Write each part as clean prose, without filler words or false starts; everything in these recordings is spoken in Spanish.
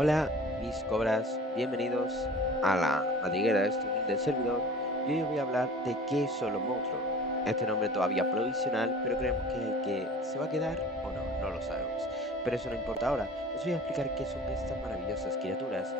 Hola, mis cobras, bienvenidos a la madriguera de este humilde servidor. Y hoy voy a hablar de qué son los monstruos. Este nombre todavía provisional, pero creemos que es el que se va a quedar o no, no lo sabemos. Pero eso no importa ahora. Os voy a explicar qué son estas maravillosas criaturas.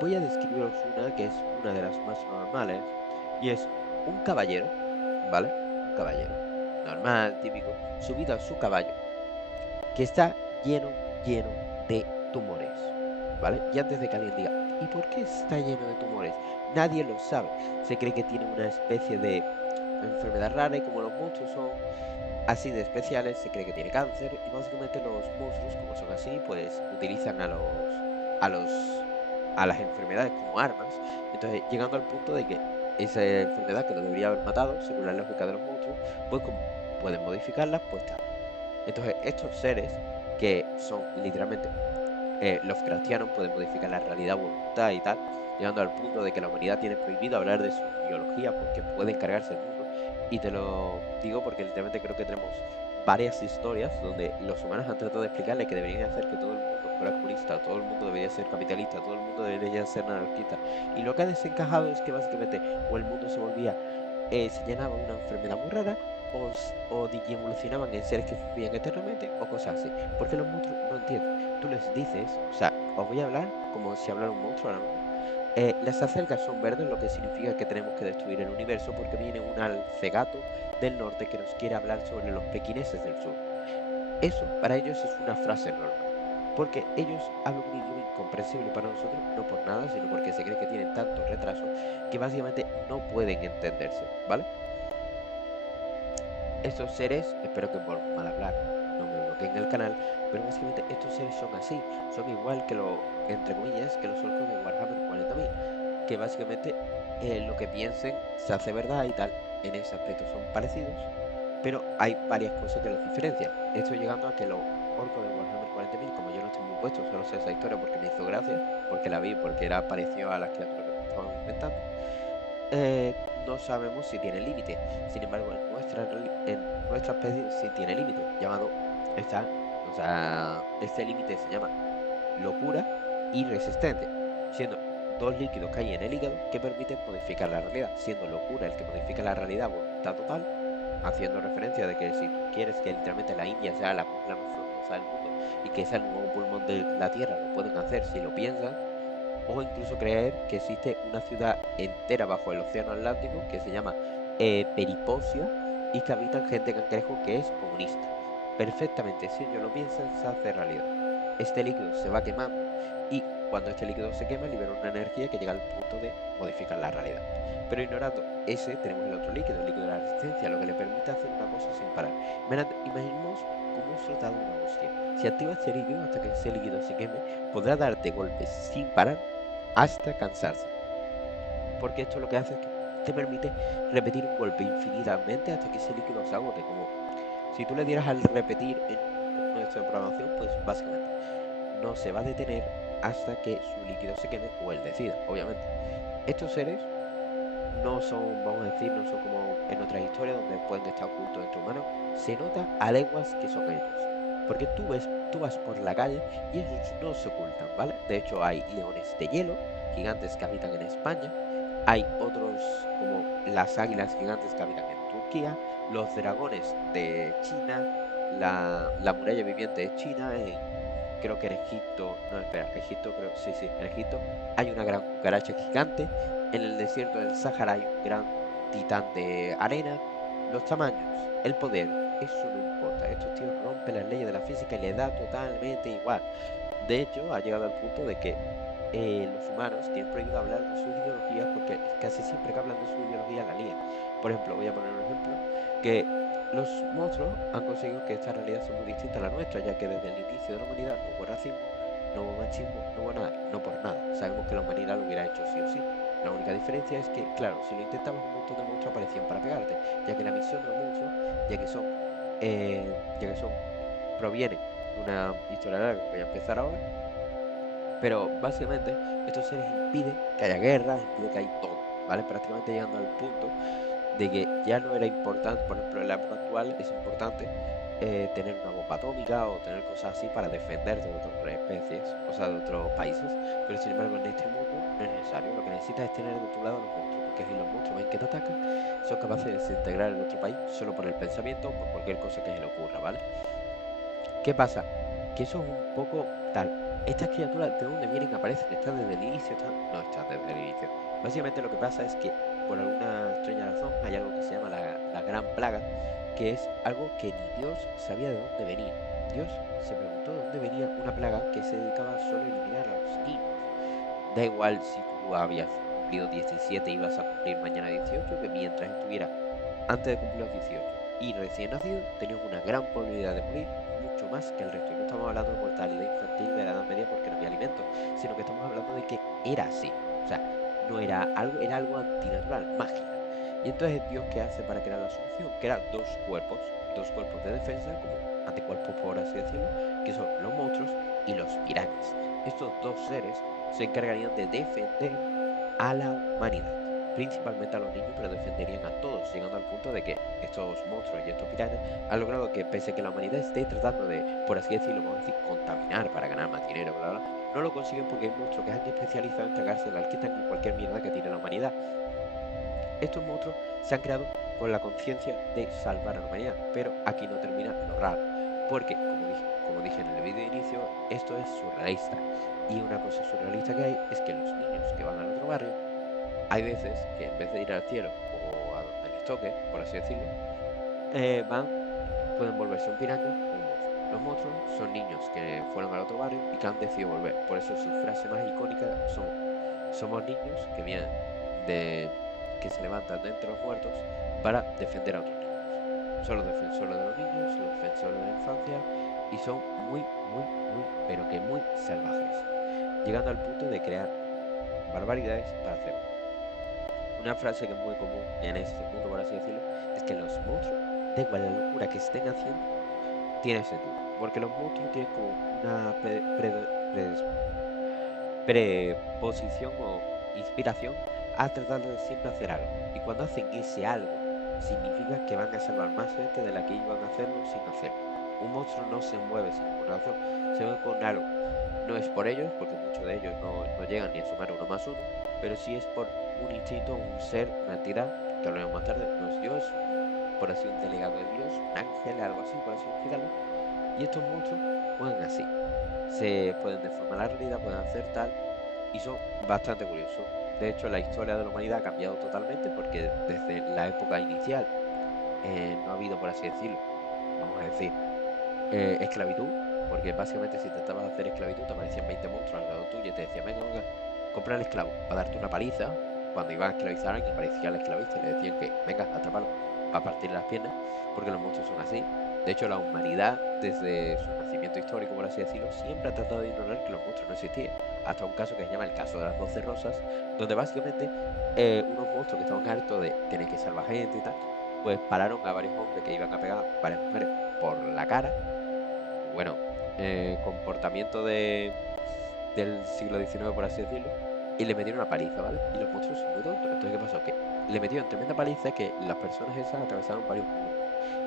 Voy a describiros una que es una de las más normales y es un caballero, ¿vale? Un caballero normal, típico, subido a su caballo que está lleno de tumores, ¿vale? Y antes de que alguien diga, ¿y por qué está lleno de tumores? Nadie lo sabe. Se cree que tiene una especie de enfermedad rara y como los monstruos son así de especiales, se cree que tiene cáncer y básicamente los monstruos, como son así, pues utilizan a las enfermedades como armas. Entonces, llegando al punto de que esa enfermedad que lo debería haber matado, según la lógica de los monstruos, pues como pueden modificarlas, pues tal. Entonces, estos seres, que son literalmente Lovecraftianos, pueden modificar la realidad a voluntad y tal, llegando al punto de que la humanidad tiene prohibido hablar de su biología porque pueden cargarse el mundo. Y te lo digo porque literalmente creo que tenemos varias historias donde los humanos han tratado de explicarle que deberían hacer que todo el mundo fuera comunista, todo el mundo debería ser capitalista, todo el mundo debería ser anarquista. Y lo que ha desencajado es que básicamente o el mundo se volvía se llenaba de una enfermedad muy rara o evolucionaban en seres que vivían eternamente o cosas así. Porque los monstruos no entienden. Tú les dices, o sea, os voy a hablar como si hablara un monstruo ahora mismo. Las acelgas son verdes, lo que significa que tenemos que destruir el universo porque viene un alcegato del norte que nos quiere hablar sobre los pequineses del sur. Eso para ellos es una frase normal, porque ellos hablan un idioma incomprensible para nosotros, no por nada, sino porque se cree que tienen tanto retraso que básicamente no pueden entenderse, ¿vale? Estos seres, espero que por mal hablar no me bloqueen el canal, pero básicamente estos seres son así, son igual que los, entre comillas, que los orcos de Warhammer 40.000, que básicamente lo que piensen se hace verdad y tal. En ese aspecto son parecidos, pero hay varias cosas que los diferencian. Esto llegando a que los orcos de Warhammer 40.000, como yo no estoy muy puesto, solo sé esa historia porque me hizo gracia, porque la vi, porque era parecido a las criaturas que nos estábamos inventando, no sabemos si tiene límite. Sin embargo, en nuestra especie sí tiene límite, llamado, está, o sea, este límite se llama locura y resistencia, siendo dos líquidos que hay en el hígado que permiten modificar la realidad, siendo locura el que modifica la realidad a voluntad total, haciendo referencia de que si tú quieres que literalmente la India sea la isla más frondosa del mundo y que sea el nuevo pulmón de la Tierra, lo pueden hacer si lo piensan, o incluso creer que existe una ciudad entera bajo el océano Atlántico que se llama Periposia y que habitan gente cangrejo que es comunista. Perfectamente, si ellos lo piensan, se hace realidad. Este líquido se va quemando y cuando este líquido se quema libera una energía que llega al punto de modificar la realidad. Pero ignorando ese, tenemos el otro líquido, el líquido de la resistencia, lo que le permite hacer una cosa sin parar. Imaginemos como un soldado una hostia. Si activa este líquido hasta que ese líquido se queme, podrá darte golpes sin parar hasta cansarse. Porque esto lo que hace es que te permite repetir un golpe infinitamente hasta que ese líquido se agote. Como si tú le dieras al repetir en uno de estos de programación, pues básicamente no se va a detener hasta que su líquido se queme o él decida, obviamente. Estos seres no son, vamos a decir, no son como en otras historias donde pueden estar ocultos entre humanos. Se nota a leguas que son ellos. Porque tú vas por la calle y ellos no se ocultan, ¿vale? De hecho, hay leones de hielo, gigantes que habitan en España. Hay otros como las águilas gigantes que habitan en Turquía, los dragones de China, la muralla viviente de China, creo que en Egipto, no, espera, Egipto, creo, sí, sí, en Egipto hay una gran cucaracha gigante, en el desierto del Sáhara hay un gran titán de arena. Los tamaños, el poder, eso no importa. Estos tíos rompen las leyes de la física y le da totalmente igual. De hecho, ha llegado al punto de que los humanos tienen prohibido hablar de sus ideologías porque casi siempre que hablan de su ideología la lían. Por ejemplo, voy a poner un ejemplo, que los monstruos han conseguido que esta realidad sea muy distinta a la nuestra, ya que desde el inicio de la humanidad no hubo racismo, no hubo machismo, no hubo nada, no por nada. Sabemos que la humanidad lo hubiera hecho sí o sí. La única diferencia es que, claro, si lo intentabas, un montón de monstruos aparecían para pegarte, ya que la misión de los monstruos, ya que son, ya que son, provienen de una historia larga que voy a empezar ahora, pero básicamente estos seres impiden que haya guerra, impiden que haya todo, ¿vale? Prácticamente llegando al punto de que ya no era importante, por ejemplo, en la época actual es importante tener una bomba atómica o tener cosas así para defenderte de otros especies, o sea, de otros países, pero sin embargo en este mundo no es necesario. Lo que necesitas es tener de tu lado a los monstruos, porque si los monstruos ven que te atacan, son capaces de desintegrar el otro país solo por el pensamiento o por cualquier cosa que se le ocurra, ¿vale? ¿Qué pasa? Que eso es un poco tal. Estas criaturas, ¿de dónde vienen? ¿Aparecen? ¿Están desde el inicio? No están desde el inicio. Básicamente lo que pasa es que por alguna extraña razón hay algo que se llama la Gran Plaga, que es algo que ni Dios sabía de dónde venía. Dios se preguntó de dónde venía una plaga que se dedicaba solo a eliminar a los niños. Da igual si tú habías cumplido 17 y ibas a cumplir mañana 18, que mientras estuvieras antes de cumplir los 18 y recién nacido, tenías una gran probabilidad de morir, mucho más que el resto. Y no estamos hablando de mortalidad infantil de la Edad Media porque no había alimentos, sino que estamos hablando de que era así. O sea, no era algo antinatural, magia. Y entonces Dios, ¿qué hace para crear la solución? Crea dos cuerpos de defensa, como anticuerpos por así decirlo, que son los monstruos y los pirañas. Estos dos seres se encargarían de defender a la humanidad, principalmente a los niños, pero defenderían a todos, llegando al punto de que estos monstruos y estos pirañas han logrado que, pese a que la humanidad esté tratando de, por así decirlo, vamos a decir, contaminar para ganar más dinero, bla, bla, no lo consiguen porque hay monstruos que se han especializado en cagarse el alquitrán y cualquier mierda que tire la humanidad. Estos monstruos se han creado con la conciencia de salvar a la humanidad, pero aquí no termina lo raro, porque, como dije en el vídeo de inicio, esto es surrealista. Y una cosa surrealista que hay es que los niños que van al otro barrio hay veces que en vez de ir al cielo o a donde les toque, por así decirlo, van, pueden volverse un piraña o un monstruo. Los monstruos son niños que fueron al otro barrio y que han decidido volver. Por eso su frase más icónica somos niños que vienen de, que se levantan de entre los muertos para defender a otros niños. Son los defensores de los niños, son los defensores de la infancia y son muy, muy, muy, pero que muy salvajes, llegando al punto de crear barbaridades para hacerlo. Una frase que es muy común en este mundo, por así decirlo, es que los monstruos, da igual la locura que estén haciendo, tiene sentido. Porque los monstruos tienen como una preposición o inspiración a tratar de siempre hacer algo. Y cuando hacen ese algo, significa que van a salvar más gente de la que iban a hacerlo sin hacerlo. Un monstruo no se mueve sin ninguna razón, se mueve con algo. No es por ellos, porque muchos de ellos no llegan ni a sumar uno más uno, pero sí es por un instinto, un ser, una entidad, que hablaremos más tarde, no es Dios, por así un delegado de Dios, un ángel, algo así, por así explicarlo. Y estos monstruos juegan así. Se pueden deformar la realidad, pueden hacer tal, y son bastante curiosos. De hecho, la historia de la humanidad ha cambiado totalmente porque desde la época inicial no ha habido, por así decirlo, vamos a decir, esclavitud, porque básicamente si tratabas de hacer esclavitud te aparecían 20 monstruos al lado tuyo y te decían, venga, venga, compra al esclavo para darte una paliza. Cuando iban a esclavizar a alguien aparecía el esclavista y le decían que, venga, atrápalo para partirle las piernas, porque los monstruos son así. De hecho, la humanidad, desde su nacimiento histórico, por así decirlo, siempre ha tratado de ignorar que los monstruos no existían. Hasta un caso que se llama el caso de las 12 rosas, donde básicamente unos monstruos que estaban hartos de tener que salvar gente y tal, pues pararon a varios hombres que iban a pegar a varias mujeres por la cara. Bueno, comportamiento del siglo XIX, por así decirlo, y le metieron una paliza, ¿vale? Y los monstruos son muy tontos. Entonces, ¿qué pasó? Que le metieron tremenda paliza que las personas esas atravesaron varios muros.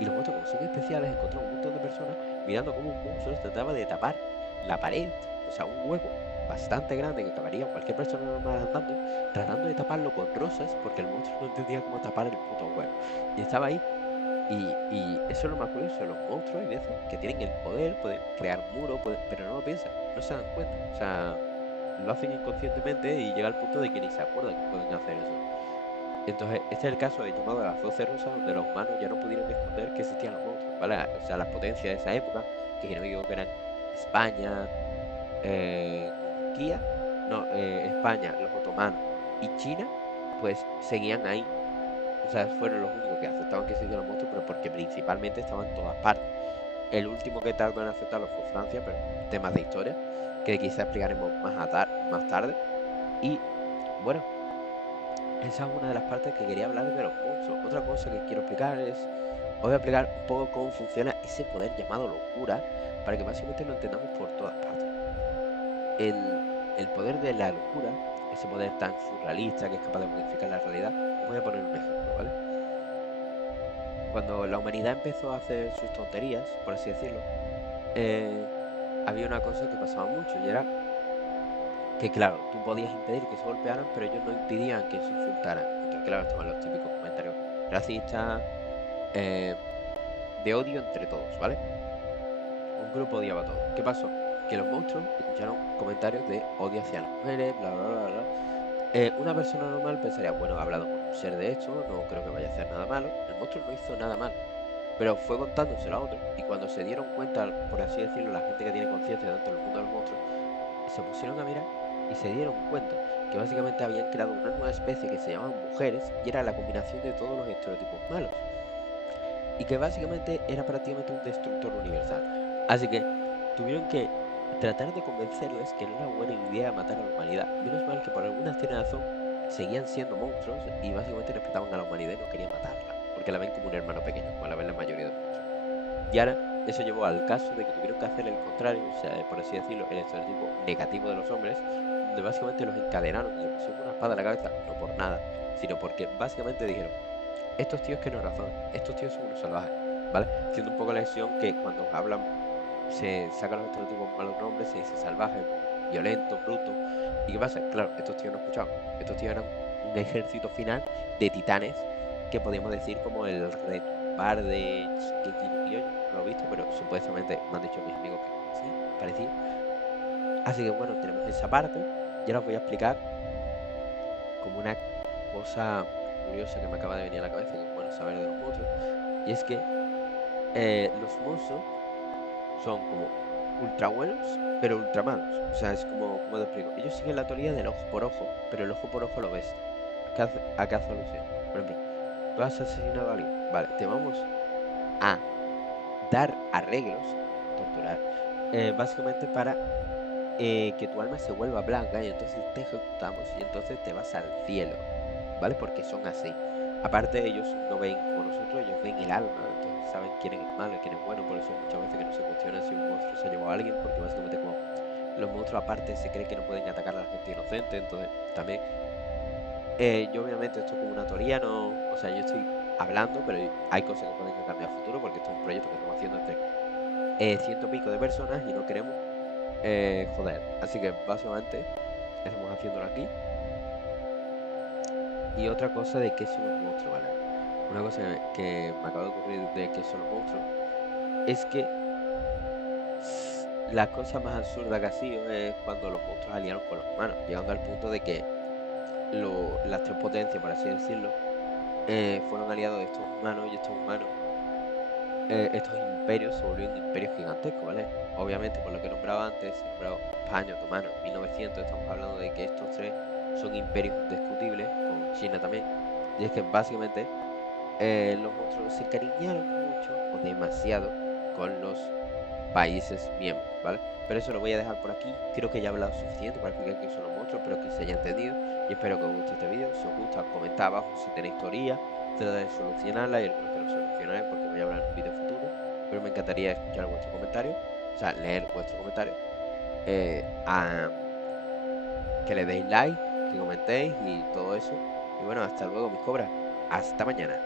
Y los monstruos, como son especiales, encontraron un montón de personas mirando cómo un monstruo trataba de tapar la pared, o sea, un hueco bastante grande que cabería cualquier persona normal andando, tratando de taparlo con rosas porque el monstruo no entendía cómo tapar el puto agujero. Y estaba ahí y eso es lo más curioso, los monstruos hay veces que tienen el poder, pueden crear muros, pero no lo piensan, no se dan cuenta. O sea, lo hacen inconscientemente y llega al punto de que ni se acuerdan que pueden hacer eso. Entonces, este es el caso de llamado a las 12 rosas, donde los humanos ya no pudieron esconder que existían los monstruos, ¿vale? O sea, las potencias de esa época, que si no me equivoco eran España, Turquía, no, España, los otomanos y China, pues seguían ahí. O sea, fueron los únicos que aceptaban que existían los monstruos, pero porque principalmente estaban en todas partes. El último que tardó en aceptarlo fue Francia, pero temas de historia, que quizá explicaremos más tarde. Y bueno, esa es una de las partes que quería hablar de los monstruos. Otra cosa que quiero explicar es, os voy a explicar un poco cómo funciona ese poder llamado locura, para que básicamente lo entendamos por todas partes. El, el poder de la locura, ese poder tan surrealista que es capaz de modificar la realidad, os voy a poner un ejemplo, ¿vale? Cuando la humanidad empezó a hacer sus tonterías, por así decirlo, eh, había una cosa que pasaba mucho y era que, claro, tú podías impedir que se golpearan, pero ellos no impidían que se insultaran. Entonces, claro, estaban los típicos comentarios racistas, eh, de odio entre todos, ¿vale? Un grupo odiaba a todos. ¿Qué pasó? Que los monstruos escucharon comentarios de odio hacia las mujeres, bla, bla, bla, bla. Una persona normal pensaría, bueno, he hablado con un ser de esto, no creo que vaya a hacer nada malo. El monstruo no hizo nada malo, pero fue contándoselo a otros. Y cuando se dieron cuenta, por así decirlo, la gente que tiene conciencia dentro del mundo de los monstruos, se pusieron a mirar y se dieron cuenta que básicamente habían creado una nueva especie que se llamaban mujeres y era la combinación de todos los estereotipos malos. Y que básicamente era prácticamente un destructor universal. Así que tuvieron que tratar de convencerles que no era buena idea matar a la humanidad. Menos mal que por alguna extraña razón seguían siendo monstruos y básicamente respetaban a la humanidad y no querían matarla, porque la ven como un hermano pequeño, como la ven la mayoría de monstruos. Y ahora eso llevó al caso de que tuvieron que hacer el contrario, o sea, por así decirlo, el estereotipo negativo de los hombres, donde básicamente los encadenaron y le pusieron una espada a la cabeza, no por nada, sino porque básicamente dijeron, estos tíos que no razonan, estos tíos son unos salvajes, ¿vale? Siendo un poco la lesión que cuando hablan, se sacan los estereotipos malos nombres, se dice salvaje, violento, bruto. ¿Y qué pasa? Claro, estos tíos no escuchaban. Estos tíos eran un ejército final de titanes que podríamos decir como el retumbar de Shingeki no Kyojin. No lo he visto, pero supuestamente me han dicho mis amigos que es como así, parecido. Así que bueno, tenemos esa parte. Ya os voy a explicar como una cosa curiosa que me acaba de venir a la cabeza, que es bueno saber de los monstruos. Y es que los monstruos son como ultra buenos, pero ultra malos. O sea, es como, ¿cómo te explico? Ellos siguen la teoría del ojo por ojo, pero el ojo por ojo lo ves. ¿A qué hace alusión? Por ejemplo, tú has asesinado a alguien. Vale, te vamos a dar arreglos, torturar, básicamente para que tu alma se vuelva blanca y entonces te ejecutamos y entonces te vas al cielo, ¿vale? Porque son así. Aparte, ellos no ven como nosotros, ellos ven el alma, entonces saben quién es malo y quién es bueno, por eso muchas veces que no se cuestiona si un monstruo se ha llevado a alguien, porque básicamente como los monstruos aparte se cree que no pueden atacar a la gente inocente, entonces también, yo obviamente esto es como una teoría, no, o sea, yo estoy hablando, pero hay cosas que pueden cambiar a futuro, porque esto es un proyecto que estamos haciendo entre ciento y pico de personas y no queremos joder. Así que básicamente estamos haciéndolo aquí. Y otra cosa de qué son los monstruos, ¿vale? Una cosa que me acaba de ocurrir de qué son los monstruos es que la cosa más absurda que ha sido es cuando los monstruos aliaron con los humanos, llegando al punto de que las tres potencias, por así decirlo, fueron aliados de estos humanos y estos humanos, estos imperios se volvieron imperios gigantescos, ¿vale? Obviamente, por lo que he nombrado antes, he nombrado España, otomano, 1900, estamos hablando de que estos tres son imperios indiscutibles, con China también. Y es que básicamente los monstruos se encariñaron mucho o demasiado con los países miembros, ¿vale? Pero eso lo voy a dejar por aquí. Creo que ya he hablado suficiente para explicar qué son los monstruos, espero que se haya entendido y espero que os guste este vídeo. Si os gusta, comentad abajo si tenéis teoría, tratad de solucionarla. Hay algunos que no solucionaré porque voy a hablar en un vídeo futuro, pero me encantaría escuchar vuestros comentarios, o sea, leer vuestros comentarios, que le deis like, que comentéis y todo eso. Y bueno, hasta luego, mis cobras. Hasta mañana.